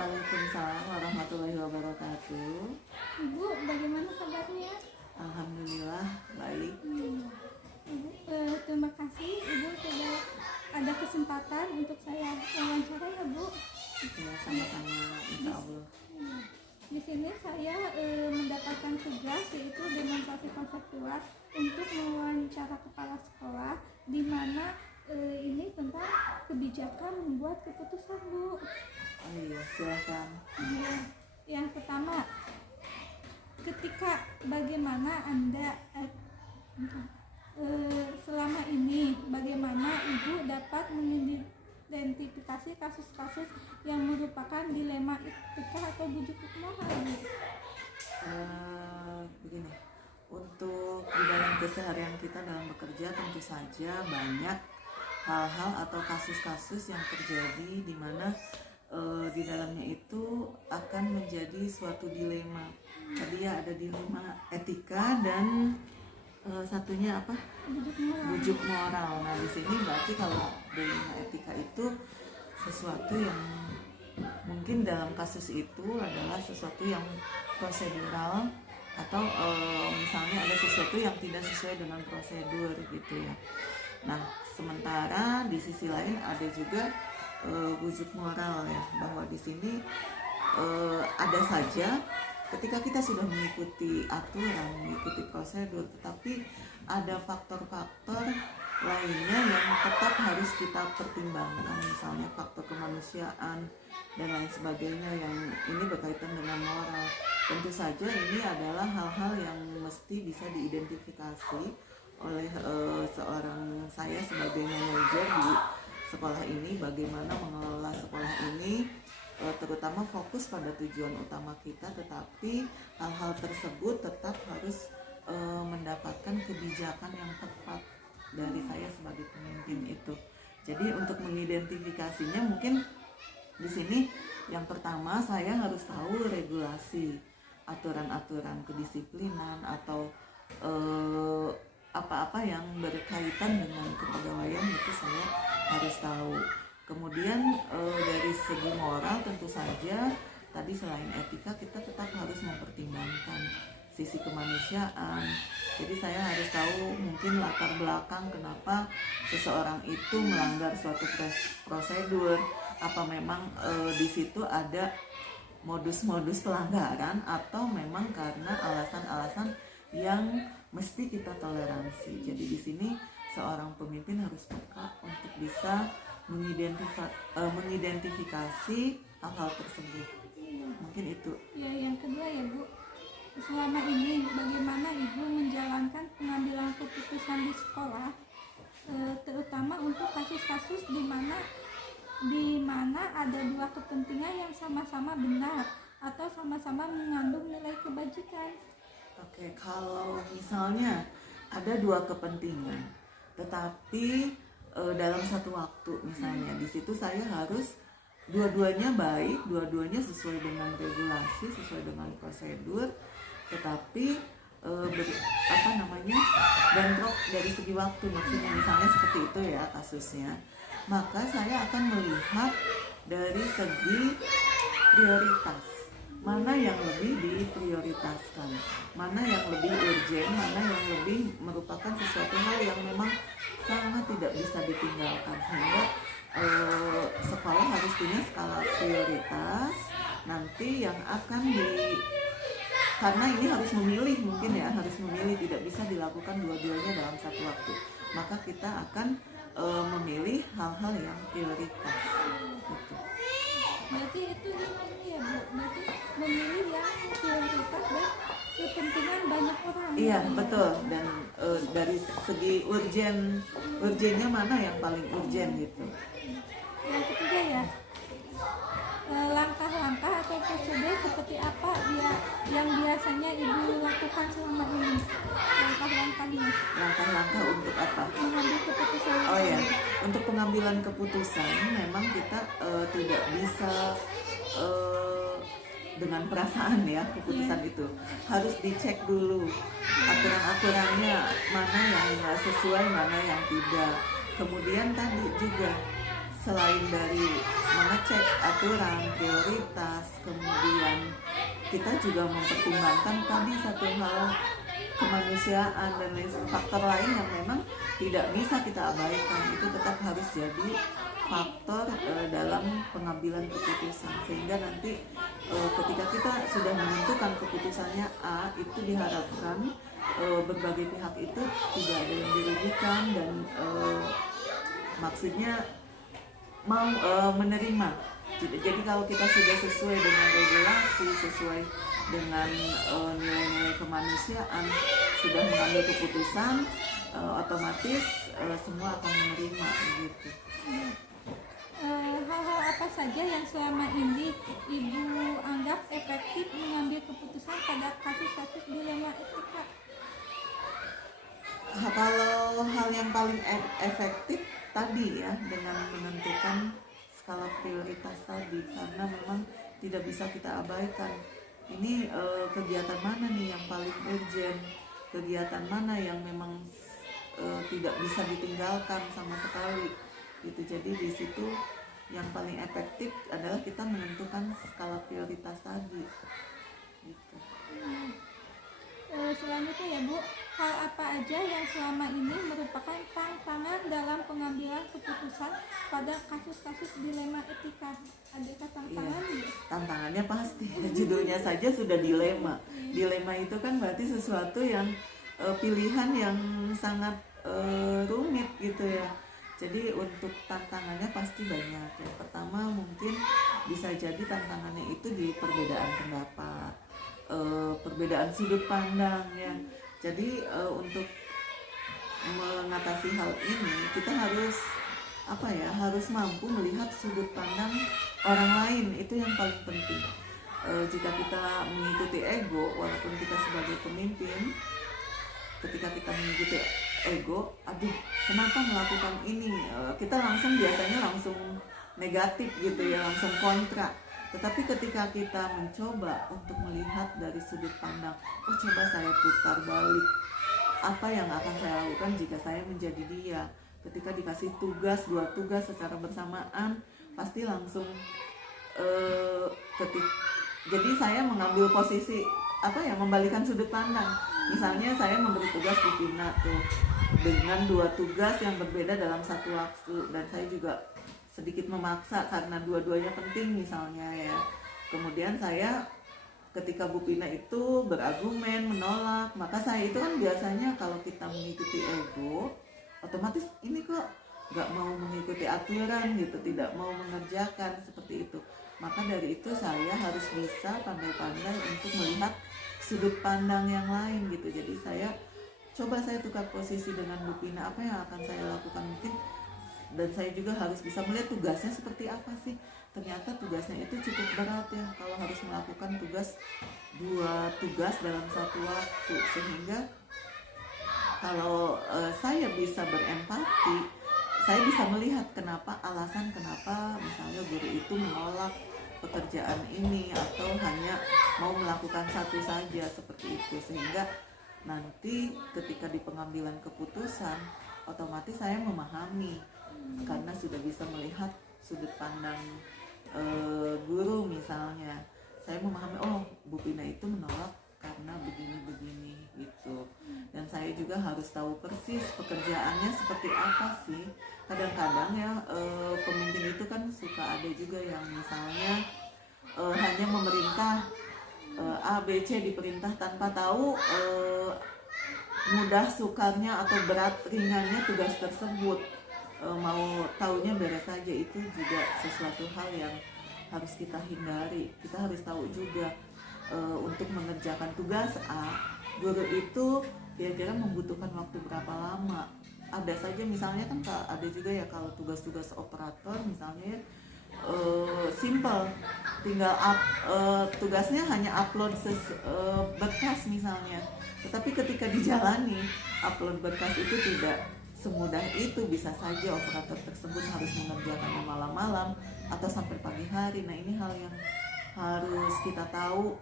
Waalaikumsalam warahmatullahi wabarakatuh. Ibu, bagaimana kabarnya? Alhamdulillah baik. Ibu, terima kasih Ibu sudah ada kesempatan untuk saya wawancara ya Bu. Ya, sama-sama insya Allah. Di sini saya mendapatkan tugas yaitu demonstrasi konseptual untuk mewawancara kepala sekolah, di mana ini tentang kebijakan membuat keputusan Bu. Oh iya, silakan. Yang pertama, ketika bagaimana Anda selama ini bagaimana Ibu dapat mengidentifikasi kasus-kasus yang merupakan dilema etika atau bujuk moral? Begini, untuk di dalam keseharian kita dalam bekerja tentu saja banyak hal-hal atau kasus-kasus yang terjadi di mana di dalamnya itu akan menjadi suatu dilema. Tadi ya ada dilema etika dan satunya apa? Bujuk moral. Nah di sini berarti kalau dilema etika itu sesuatu yang mungkin dalam kasus itu adalah sesuatu yang prosedural atau misalnya ada sesuatu yang tidak sesuai dengan prosedur gitu ya. Nah sementara di sisi lain ada juga bujuk moral ya, bahwa di sini ada saja ketika kita sudah mengikuti aturan, mengikuti prosedur, tetapi ada faktor-faktor lainnya yang tetap harus kita pertimbangkan, misalnya faktor kemanusiaan dan lain sebagainya yang ini berkaitan dengan moral. Tentu saja ini adalah hal-hal yang mesti bisa diidentifikasi oleh seorang saya sebagai manajer di sekolah ini, bagaimana mengelola sekolah ini, terutama fokus pada tujuan utama kita, tetapi hal-hal tersebut tetap harus mendapatkan kebijakan yang tepat dari saya sebagai pemimpin itu. Jadi untuk mengidentifikasinya mungkin di sini yang pertama saya harus tahu regulasi, aturan-aturan kedisiplinan atau apa-apa yang berkaitan dengan kepegawaian itu saya harus tahu. Kemudian dari segi moral tentu saja tadi selain etika kita tetap harus mempertimbangkan sisi kemanusiaan. Jadi saya harus tahu mungkin latar belakang kenapa seseorang itu melanggar suatu prosedur, apa memang di situ ada modus-modus pelanggaran atau memang karena alasan-alasan yang mesti kita toleransi. Jadi di sini seorang pemimpin harus peka untuk bisa mengidentifikasi hal-hal tersebut. Mungkin itu. Ya, yang kedua ya Bu, selama ini bagaimana Ibu menjalankan pengambilan keputusan di sekolah, terutama untuk kasus-kasus di mana ada dua kepentingan yang sama-sama benar atau sama-sama mengandung nilai kebajikan. Oke, kalau misalnya ada dua kepentingan, tetapi dalam satu waktu misalnya di situ saya harus dua-duanya baik, dua-duanya sesuai dengan regulasi, sesuai dengan prosedur, tetapi bentrok dari segi waktu, maksudnya misalnya seperti itu ya kasusnya, maka saya akan melihat dari segi prioritas. Mana yang lebih diprioritaskan, mana yang lebih urgent, mana yang lebih merupakan sesuatu hal yang memang sangat tidak bisa ditinggalkan, sehingga sekolah harus punya skala prioritas nanti yang akan karena ini harus memilih, mungkin ya harus memilih, tidak bisa dilakukan dua-duanya dalam satu waktu, maka kita akan memilih hal-hal yang prioritas gitu. Berarti itu ini ya Bu, berarti memilih yang prioritas dan kepentingan banyak orang. Iya betul, dan dari segi urgennya mana yang paling urgent gitu. Yang ketiga ya, langkah-langkah atau prosedur seperti apa yang biasanya Ibu lakukan selama ini? Langkah-langkahnya. Langkah-langkah untuk apa? Mengambil keputusan. Oh ya, untuk pengambilan keputusan memang kita tidak bisa dengan perasaan ya, keputusan itu harus dicek dulu aturan-aturannya, mana yang sesuai, mana yang tidak. Kemudian tadi juga selain dari mengecek aturan, prioritas, kemudian kita juga mempertimbangkan tadi satu hal kemanusiaan dan lain faktor lain yang memang tidak bisa kita abaikan, itu tetap harus jadi faktor dalam pengambilan keputusan, sehingga nanti ketika kita sudah menentukan keputusannya A, itu diharapkan berbagai pihak itu tidak ada yang dirugikan dan maksudnya mau menerima. Jadi kalau kita sudah sesuai dengan regulasi, sesuai dengan nilai-nilai kemanusiaan, sudah mengambil keputusan, otomatis semua akan menerima begitu. Hal-hal apa saja yang selama ini Ibu anggap efektif mengambil keputusan pada kasus-kasus dilema etika? Kalau hal yang paling efektif tadi ya, dengan menentukan skala prioritas tadi, karena memang tidak bisa kita abaikan. Ini kegiatan mana nih yang paling urgent, kegiatan mana yang memang tidak bisa ditinggalkan sama sekali gitu. Jadi di situ yang paling efektif adalah kita menentukan skala prioritas tadi gitu. Selanjutnya ya Bu, hal apa aja yang selama ini merupakan tantangan dalam pengambilan keputusan pada kasus-kasus dilema etika? Adakah tantangan? Iya, tantangannya pasti. Judulnya saja sudah dilema. Dilema itu kan berarti sesuatu yang pilihan yang sangat rumit gitu ya. Jadi untuk tantangannya pasti banyak. Yang pertama mungkin bisa jadi tantangannya itu di perbedaan pendapat, perbedaan sudut pandang ya. Jadi untuk mengatasi hal ini kita harus harus mampu melihat sudut pandang orang lain. Itu yang paling penting. Jika kita mengikuti ego, walaupun kita sebagai pemimpin, ketika kita mengikuti ego, aduh kenapa melakukan ini, kita biasanya langsung negatif gitu ya, langsung kontra. Tetapi ketika kita mencoba untuk melihat dari sudut pandang, oh coba saya putar balik, apa yang akan saya lakukan jika saya menjadi dia. Ketika dikasih tugas, 2 tugas secara bersamaan, pasti langsung jadi saya mengambil posisi membalikan sudut pandang. Misalnya saya memberi tugas di Pina tuh dengan 2 tugas yang berbeda dalam satu waktu, dan saya juga sedikit memaksa karena dua-duanya penting misalnya ya. Kemudian saya ketika Bu Pina itu berargumen menolak, maka saya itu kan biasanya kalau kita mengikuti ego, otomatis ini kok nggak mau mengikuti aturan gitu, tidak mau mengerjakan seperti itu. Maka dari itu saya harus bisa pandai-pandai untuk melihat sudut pandang yang lain gitu. Jadi saya tukar posisi dengan Bu Pina, apa yang akan saya lakukan mungkin, dan saya juga harus bisa melihat tugasnya seperti apa sih. Ternyata tugasnya itu cukup berat ya, kalau harus melakukan 2 tugas dalam satu waktu, sehingga kalau saya bisa berempati, saya bisa melihat alasan kenapa misalnya guru itu menolak pekerjaan ini atau hanya mau melakukan satu saja seperti itu, sehingga nanti ketika di pengambilan keputusan otomatis saya memahami karena sudah bisa melihat sudut pandang guru misalnya. Saya memahami, oh Bu Pina itu menolak karena begini-begini gitu. Dan saya juga harus tahu persis pekerjaannya seperti apa sih. Kadang-kadang ya pemimpin itu kan suka ada juga yang misalnya hanya memerintah A, B, C, diperintah tanpa tahu mudah sukarnya atau berat ringannya tugas tersebut. Mau taunya beres saja, itu juga sesuatu hal yang harus kita hindari. Kita harus tahu juga untuk mengerjakan tugas A, guru itu kira-kira membutuhkan waktu berapa lama. Ada saja misalnya kan ada juga ya kalau tugas-tugas operator misalnya simple, tinggal tugasnya hanya upload berkas misalnya. Tetapi ketika dijalani upload berkas itu tidak semudah itu, bisa saja operator tersebut harus mengerjakannya malam-malam atau sampai pagi hari. Nah ini hal yang harus kita tahu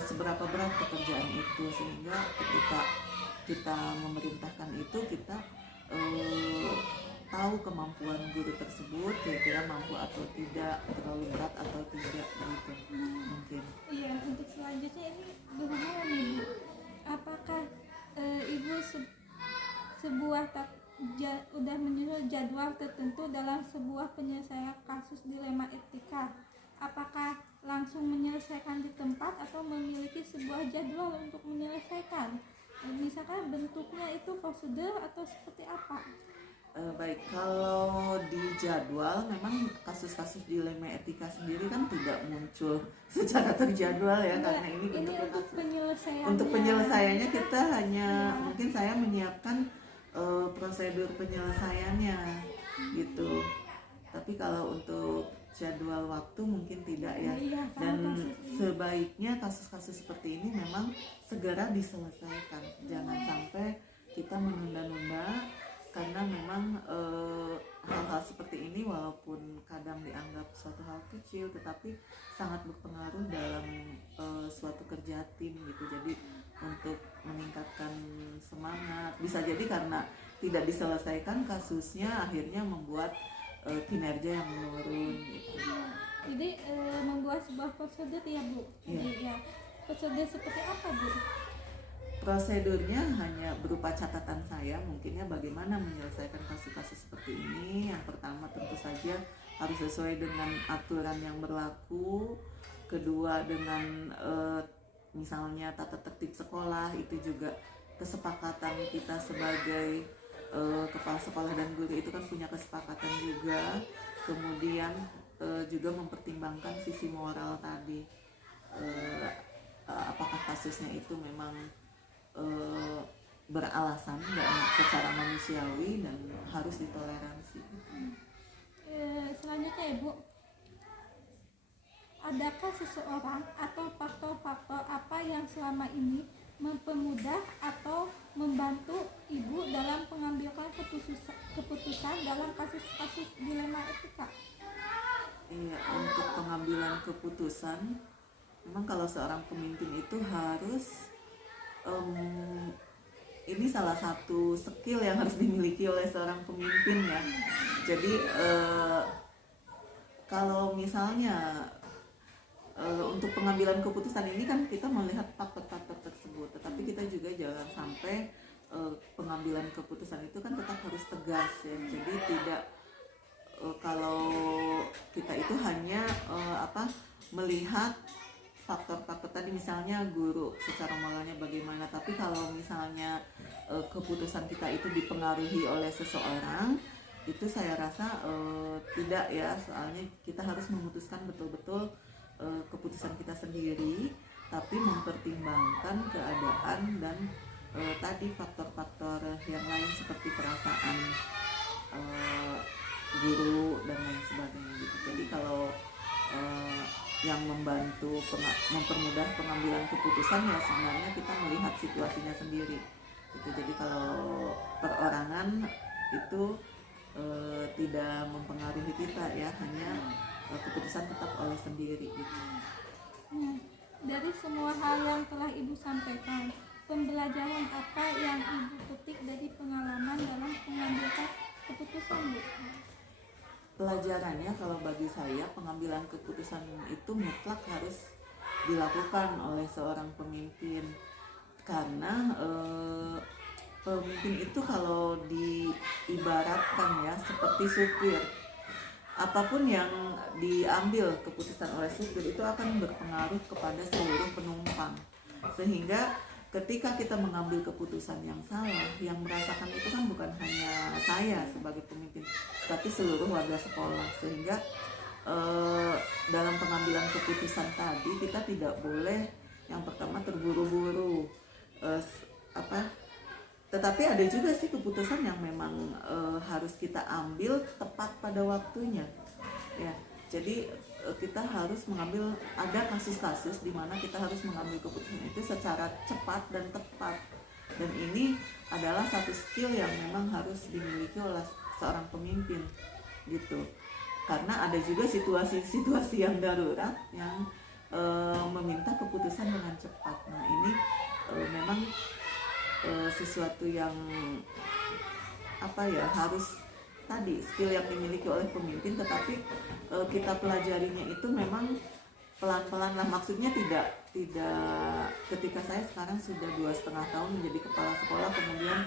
seberapa berat pekerjaan itu, sehingga ketika kita memerintahkan itu kita tahu kemampuan guru tersebut kira-kira mampu atau tidak, terlalu berat atau tidak gitu mungkin. Iya, untuk selanjutnya ini berhubungan Ibu. Apakah Ibu udah menyusun jadwal tertentu dalam sebuah penyelesaian kasus dilema etika? Apakah langsung menyelesaikan di tempat atau memiliki sebuah jadwal untuk menyelesaikan? Misalkan bentuknya itu prosedur atau seperti apa? Baik, kalau di jadwal memang kasus-kasus dilema etika sendiri kan tidak muncul secara terjadwal ya. Enggak, karena ini bentuknya untuk kasus. penyelesaiannya. Untuk penyelesaiannya kita hanya mungkin saya menyiapkan prosedur penyelesaiannya gitu. Tapi kalau untuk jadwal waktu mungkin tidak ya. Iya, Dan sebaiknya kasus-kasus seperti ini memang segera diselesaikan. Jangan sampai kita menunda-nunda, karena memang hal-hal seperti ini walaupun kadang dianggap suatu hal kecil tetapi sangat berpengaruh dalam suatu kerja tim gitu. Jadi untuk meningkatkan semangat, bisa jadi karena tidak diselesaikan kasusnya akhirnya membuat kinerja yang menurun gitu. Jadi membuat sebuah prosedur ya Bu. Jadi ya, prosedur seperti apa Bu? Prosedurnya hanya berupa catatan saya mungkinnya bagaimana menyelesaikan kasus-kasus seperti ini. Yang pertama tentu saja harus sesuai dengan aturan yang berlaku. Kedua dengan misalnya tata tertib sekolah, itu juga kesepakatan kita sebagai kepala sekolah dan guru itu kan punya kesepakatan juga. Kemudian juga mempertimbangkan sisi moral tadi, apakah kasusnya itu memang beralasan dan secara manusiawi dan harus ditoleransi. Selanjutnya Ibu, adakah seseorang atau faktor-faktor apa yang selama ini mempermudah atau membantu Ibu dalam pengambilan keputusan dalam kasus-kasus dilema etika? Iya, untuk pengambilan keputusan memang kalau seorang pemimpin itu harus ini salah satu skill yang harus dimiliki oleh seorang pemimpin ya. Jadi kalau misalnya untuk pengambilan keputusan ini kan kita melihat faktor-faktor tersebut, tetapi kita juga jangan sampai pengambilan keputusan itu kan tetap harus tegas ya. Jadi tidak kalau kita itu hanya melihat faktor-faktor tadi, misalnya guru secara moralnya bagaimana, tapi kalau misalnya keputusan kita itu dipengaruhi oleh seseorang, itu saya rasa tidak ya. Soalnya kita harus memutuskan betul-betul keputusan kita sendiri, tapi mempertimbangkan keadaan dan tadi faktor-faktor yang lain seperti perasaan guru dan lain sebagainya gitu. Jadi kalau yang membantu mempermudah pengambilan keputusan ya sebenarnya kita melihat situasinya sendiri gitu. Jadi kalau perorangan itu tidak mempengaruhi kita ya, hanya keputusan tetap oleh sendiri gitu. Dari semua hal yang telah Ibu sampaikan, pembelajaran apa yang Ibu petik dari pengalaman dalam pengambilan keputusan Bu? Pelajarannya kalau bagi saya, pengambilan keputusan itu mutlak harus dilakukan oleh seorang pemimpin, karena pemimpin itu kalau diibaratkan ya seperti supir, apapun yang diambil keputusan oleh supir itu akan berpengaruh kepada seluruh penumpang, sehingga ketika kita mengambil keputusan yang salah, yang merasakan itu kan bukan hanya saya sebagai pemimpin, tapi seluruh warga sekolah. Sehingga dalam pengambilan keputusan tadi kita tidak boleh yang pertama terburu-buru, tetapi ada juga sih keputusan yang memang harus kita ambil tepat pada waktunya ya. Jadi kita harus mengambil, ada kasus-kasus di mana kita harus mengambil keputusan itu secara cepat dan tepat, dan ini adalah satu skill yang memang harus dimiliki oleh seorang pemimpin gitu. Karena ada juga situasi-situasi yang darurat yang meminta keputusan dengan cepat. Nah ini memang sesuatu yang harus tadi skill yang dimiliki oleh pemimpin, tetapi kita pelajarinya itu memang pelan-pelan lah. Maksudnya tidak ketika saya sekarang sudah 2,5 tahun menjadi kepala sekolah kemudian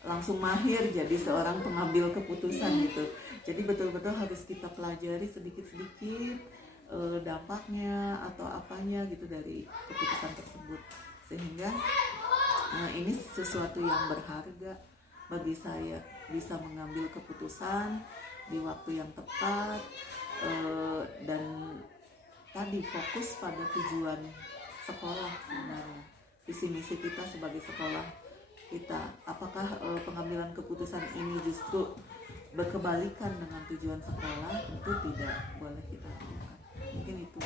langsung mahir jadi seorang pengambil keputusan gitu. Jadi betul-betul harus kita pelajari sedikit-sedikit dampaknya atau apanya gitu dari keputusan tersebut, sehingga ini sesuatu yang berharga bagi saya, bisa mengambil keputusan di waktu yang tepat, dan tadi fokus pada tujuan sekolah. Sebenarnya visi misi kita sebagai sekolah kita, apakah pengambilan keputusan ini justru berkebalikan dengan tujuan sekolah? Tentu tidak boleh kita lakukan. Mungkin itu.